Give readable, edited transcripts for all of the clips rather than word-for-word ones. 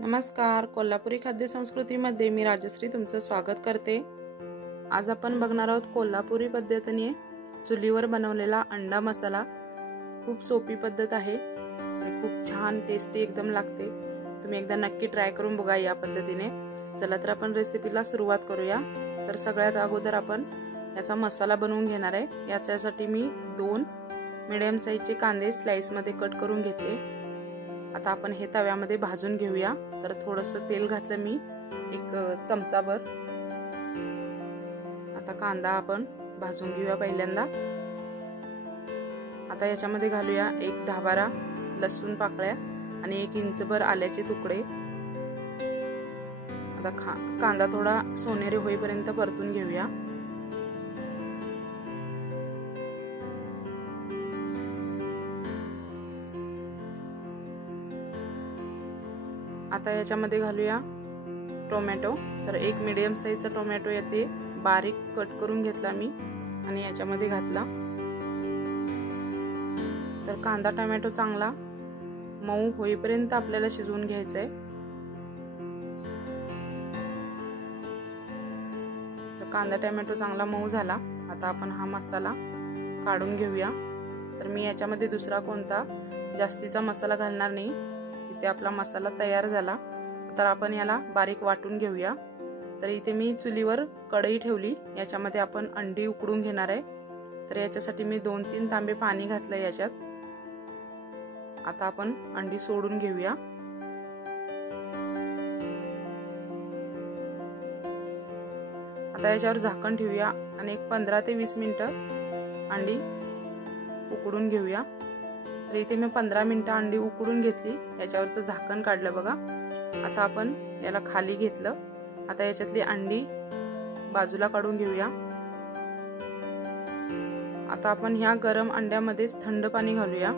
नमस्कार, कोल्हापुरी खाद्य संस्कृतीमध्ये मी राजश्री तुमचं स्वागत करते। आज आपण बघणार आहोत कोल्हापुरी पद्धतीने चुलीवर बनवलेला अंडा मसाला। खूप सोपी पद्धत आहे आणि खूप छान टेस्टी एकदम लागते। तुम्ही एकदा नक्की ट्राय करून बघा या पद्धतीने। चला तर आपण रेसिपीला सुरुवात करूया। तर सगळ्यात अगोदर आपण याचा मसाला बनवून घेणार आहे। याच्यासाठी मी 2 मीडियम साइजचे कांदे स्लाइस मध्ये कट करून घेतले। आता आपण हे तव्यामध्ये भाजून घेऊया। तर थोडंसं तेल घातलं मी 1 चमचाभर। आता कांदा आपण भाजून घेऊया पहिल्यांदा। आता याच्यामध्ये घालूया 10-12 लसूण पाकळ्या आणि 1 इंचभर आल्याचे तुकडे। आता कांदा थोडा सोनेरी होईपर्यंत परतून घेऊया। आता याच्यामध्ये घालूया टोमॅटो। तर 1 मीडियम साइजचा टोमॅटो येते बारीक कट करून घेतला मी आणि याच्यामध्ये घातला। तर कांदा टोमॅटो चांगला मऊ होईपर्यंत आपल्याला शिजवून घ्यायचा आहे। तर कांदा टोमॅटो चांगला मऊ झाला। आता आपण हा मसाला काढून घेऊया। तर मी याच्यामध्ये दुसरा कोणता जास्तीचा मसाला घालणार नाही। इथे आपला मसाला तयार झाला। तर आपण याला बारीक वाटून घेऊया। तर इथे मी चुलीवर कढई ठेवली, याच्यामध्ये आपण अंडी उकडून घेणार आहे। तर याच्यासाठी मी 2-3 तांबे पाणी घातलं याच्यात। आता आपण अंडी सोडून घेऊया। आता याच्यावर झाकण ठेवूया आणि 15 ते 20 मिनिटं अंडी उकडून घेऊया। तर इथे मी 15 मिनिटं अंडी उकडून घेतली। याच्यावरचं झाकण काढलं बघा। आता आपण याला खाली घेतलं। आता याच्यातली अंडी बाजूला काढून घेऊया। आता आपण ह्या गरम अंड्यामध्येच थंड पाणी घालूया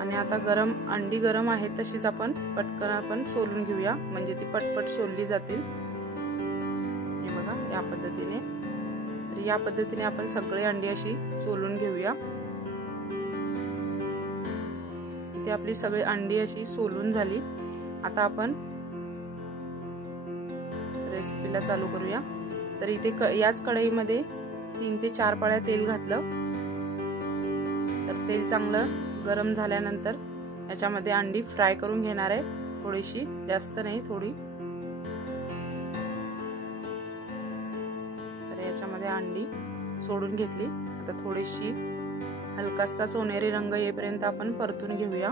आणि आता अंडी गरम आहे तशीच आपण पटकन सोलून घेऊया, म्हणजे ती पटपट सोलली जातील। हे बघा या पद्धतीने। तर या पद्धतीने आपण सगळे अंडी अशी सोलून घेऊया। इथे आपली सगळी अंडी अशी सोलून झाली। आता आपण रेसिपीला चालू करूया। तर इथे याच कढईमध्ये 3 ते 4 पळ्या तेल घातलं। तर तेल चांगलं गरम झाल्यानंतर याच्यामध्ये अंडी फ्राय करून घेणार आहे। थोडीशी, जास्त नाही, थोडी। तर याच्यामध्ये अंडी सोडून घेतली। आता थोडीशी हलकासा सोनेरी रंग येईपर्यंत आपण परतून घेऊया।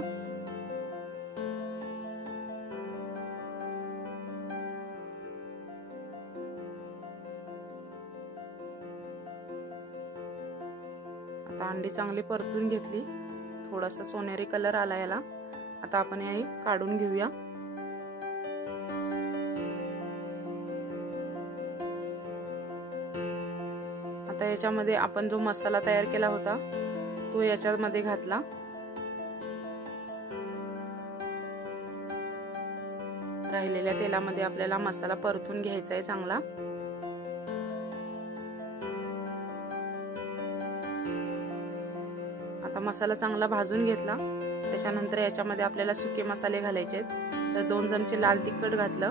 आता अंडी चांगली परतून घेतली, थोडासा सोनेरी कलर आला याला। आता आपण हे काढून घेऊया। आता याच्यामध्ये आपण जो मसाला तयार केला होता तो याच्यामध्ये घातला। राहिलेल्या तेलामध्ये आपल्याला मसाला परतून घ्यायचा आहे चांगला। आता मसाला चांगला भाजून घेतला। त्याच्यानंतर याच्यामध्ये आपल्याला सुके मसाले घालायचे आहेत। तर 2 चमचे लाल तिखट घातलं,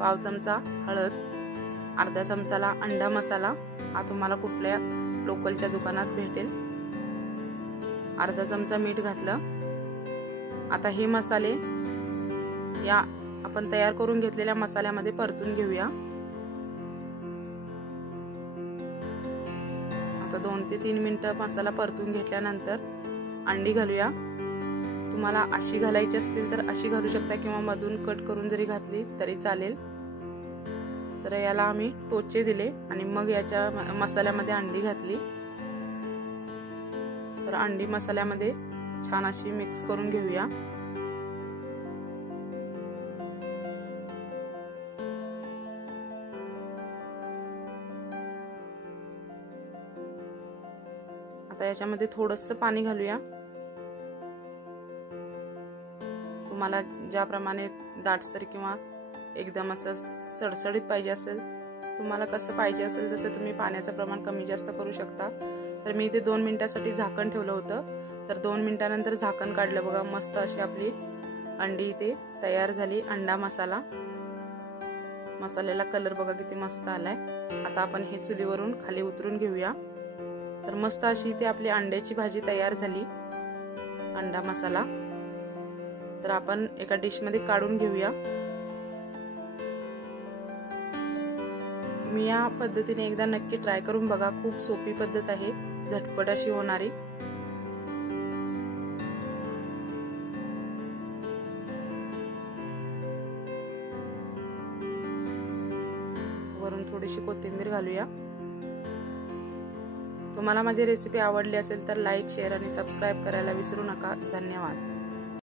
पाव चमचा हळद, अर्धा चमचाला अंडा मसाला, हा तुम्हाला कुठल्या लोकलच्या दुकानात भेटेल, अर्धा चमचा मीठ घातलं। आता हे मसाले या आपण तयार करून घेतलेल्या मसाल्यामध्ये परतून घेऊया। आता 2 ते 3 मिनिटं मसाला परतून घेतल्यानंतर अंडी घालूया। तुम्हाला अशी घालायची असतील तर अशी घालू शकता किंवा मधून कट करून जरी घातली तरी चालेल। तर याला आम्ही टोचे दिले आणि मग याच्या मसाल्यामध्ये अंडी घातली। तर अंडी मसाल्यामध्ये छान अशी मिक्स करून घेऊया। आता याच्यामध्ये थोडंसं पाणी घालूया। तुम्हाला ज्याप्रमाणे दाटसर किंवा एकदम असं सडसडीत पाहिजे असेल, तुम्हाला कसं पाहिजे असेल तसं तुम्ही पाण्याचं प्रमाण कमी जास्त करू शकता। तर मी इथे 2 मिनिटांसाठी झाकण ठेवलं होतं तर 2 मिनिटांनंतर झाकण काढलं बघा, मस्त अशी आपली अंडी इथे तयार झाली। अंडा मसाला, मसाल्याला कलर बघा किती मस्त आलाय। आता आपण हे चुलीवरून खाली उतरून घेऊया। तर मस्त अशी इथे आपली अंड्याची भाजी तयार झाली, अंडा मसाला। तर आपण एका डिश मध्ये काढून घेऊया। तुम्ही या पद्धतीने एकदा नक्की ट्राय करून बघा, खूप सोपी पद्धत आहे, झटपट अशी होणारी। वरून थोडीशी कोथिंबीर घालूया। तुम्हाला माझी रेसिपी आवडली असेल तर लाईक, शेअर आणि सबस्क्राईब करायला विसरू नका। धन्यवाद।